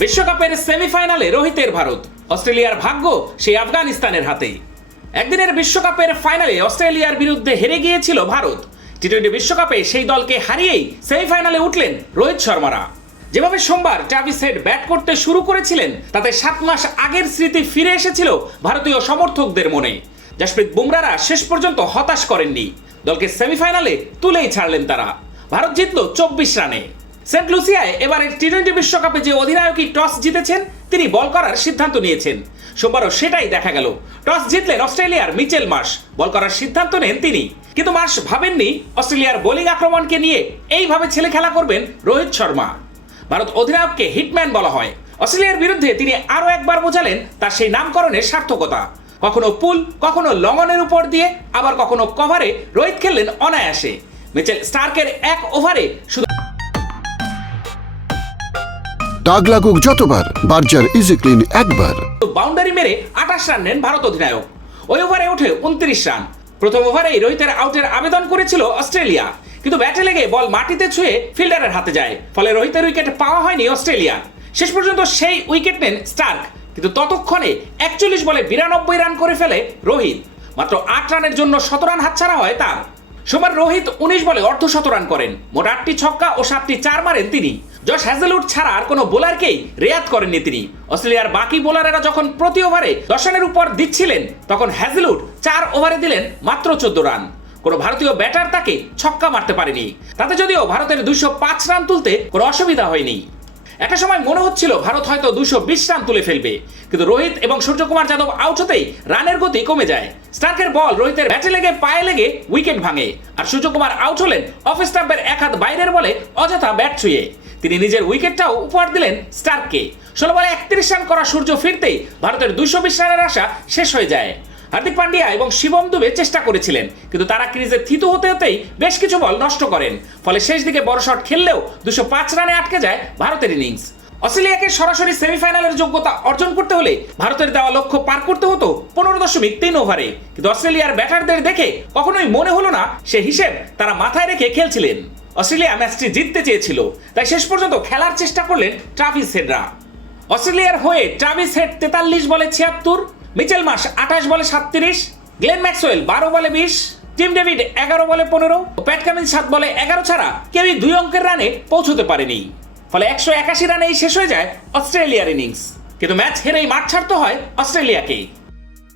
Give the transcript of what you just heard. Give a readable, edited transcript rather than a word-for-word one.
বিশ্বকাপের সেমিফাইনালে রোহিতের ভারত, অস্ট্রেলিয়ার ভাগ্য সেই আফগানিস্তানের হাতে। একদিনের বিশ্বকাপের ফাইনালে অস্ট্রেলিয়ার বিরুদ্ধে হেরে গিয়েছিল ভারত। টি-20 বিশ্বকাপে সেই দলকে হারিয়েই সেমিফাইনালে উঠলেন রোহিত শর্মারা। যেভাবে সোমবার ট্রাভিস হেড ব্যাট করতে শুরু করেছিলেন, তাতে 7 মাস আগের স্মৃতি ফিরে এসেছিল ভারতীয় সমর্থকদের মনে। জসপ্রীত বুমরারা শেষ পর্যন্ত হতাশ করেননি, দলকে সেমিফাইনালে তুলেই ছাড়লেন তারা। ভারত জিতল 24 রানে। সেন্ট লুসিয়ায় এবারের টি-20 বিশ্বকাপে যে অধিনায়কই টস জিতেছেন, তিনি বল করার সিদ্ধান্ত নিয়েছেন। সোমবারও সেটাই দেখা গেল। টস জিতলেন অস্ট্রেলিয়ার মিচেল মার্শ, বল করার সিদ্ধান্ত নেন তিনি। কিন্তু মার্শ ভাবেননি অস্ট্রেলিয়ার বোলিং আক্রমণকে নিয়ে এইভাবে ছেলে খেলা করবেন রোহিত শর্মা। ভারত অধিনায়ককে হিটম্যান বলা হয়। অস্ট্রেলিয়ার বিরুদ্ধে তিনি আরও একবার বোঝালেন তার সেই নামকরণের সার্থকতা। কখনো পুল, কখনো লঙ্গনের উপর দিয়ে, আবার কখনো কভারে রোহিত খেললেন অনায়াসে। মিচেল স্টার্কের এক ওভারে শুধু দাগ লাগুক যতবার, বার্জার ইজি ক্লিন একবার। বাউন্ডারি মেরে 28 রান নেন ভারত অধিনায়ক। ওই ওভারে ওঠে 29 রান। প্রথম ওভারেই রোহিতের আউটের আবেদন করেছিল অস্ট্রেলিয়া, কিন্তু ব্যাটে লেগে বল মাটিতে ছুঁয়ে ফিল্ডারের হাতে যায়, ফলে রোহিতের উইকেট পাওয়া হয়নি অস্ট্রেলিয়া। শেষ পর্যন্ত সেই উইকেট নেন স্টার্ক, কিন্তু ততক্ষণে 41 বলে 92 রান করে ফেলে রোহিত। মাত্র 8 রানের জন্য 17 রান হাতছাড়া হয় তার। সোমবার রোহিত 19 বলে অর্ধশত রান করেন। মোট 8টি ছক্কা ও 7টি চার মারেন তিনি। জশ হ্যাজেলউড ছাড়া আর কোনো বোলারকেই রেয়াত করেননি তিনি। অস্ট্রেলিয়ার বাকি বোলারেরা যখন প্রতি ওভারে 10 রানের উপর দিচ্ছিলেন, তখন হ্যাজেলউড 4 ওভারে দিলেন মাত্র 14 রান। কোনো ভারতীয় ব্যাটার তাকে ছক্কা মারতে পারেনি। তাতে যদিও ভারতের 205 রান তুলতে কোনো অসুবিধা হয়নি। একটা সময় মনে হচ্ছিল ভারত হয়তো 220 রান তুলে ফেলবে, কিন্তু রোহিত এবং সূর্যকুমার যাদব আউট হতেই রানের গতি কমে যায়। স্টার্কের বল রোহিতের ব্যাটে লেগে পায়ে লেগে উইকেট ভাঙে, আর সূর্যকুমার আউট হলেন অফ স্টাম্পের এক হাত বাইরের বলে অযথা ব্যাট ছুঁয়ে। তিনি নিজের উইকেটটাও উপহার দিলেন স্টার্ককে। 16 বলে 31 রান করা সূর্য ফিরতেই ভারতের 220 রানের আশা শেষ হয়ে যায়। হার্দিক পান্ডিয়া এবং শিবম দুবে চেষ্টা করেছিলেন, কিন্তু তারা ক্রিজে থিতু হতে হতেই বেশ কিছু বল নষ্ট করেন। ফলে শেষ দিকে বড় শট খেললেও 205 রানে আটকে যায় ভারতের ইনিংস। অস্ট্রেলিয়াকে সরাসরি সেমিফাইনালের যোগ্যতা অর্জন করতে হলে ভারতের দেওয়া লক্ষ্য পার করতে হতো 15.3 ওভারে। কিন্তু অস্ট্রেলিয়ার ব্যাটারদের দেখে কখনোই মনে হলো না সে হিসেব তারা মাথায় রেখে খেলছিলেন। অস্ট্রেলিয়া ম্যাচটি জিততে চেয়েছিল, তাই শেষ পর্যন্ত খেলার চেষ্টা করলেন ট্রাভিস হেডরা। অস্ট্রেলিয়ার হয়ে ট্রাভিস হেড 43 বলে 76, মিচেল মার্শ 28 বলে 37, গ্লেন ম্যাক্সওয়েল 12 বলে 20, টিম ডেভিড 11 বলে 15 ও প্যাট কামিন্স 7 বলে 11 ছাড়া কেউই 2 অঙ্কের রানে পৌঁছতে পারেনি। ফলে 181 রানেই শেষ হয়ে যায় অস্ট্রেলিয়ার ইনিংস। কিন্তু ম্যাচ হেরেই মাঠ ছাড়তে হয় অস্ট্রেলিয়াকে।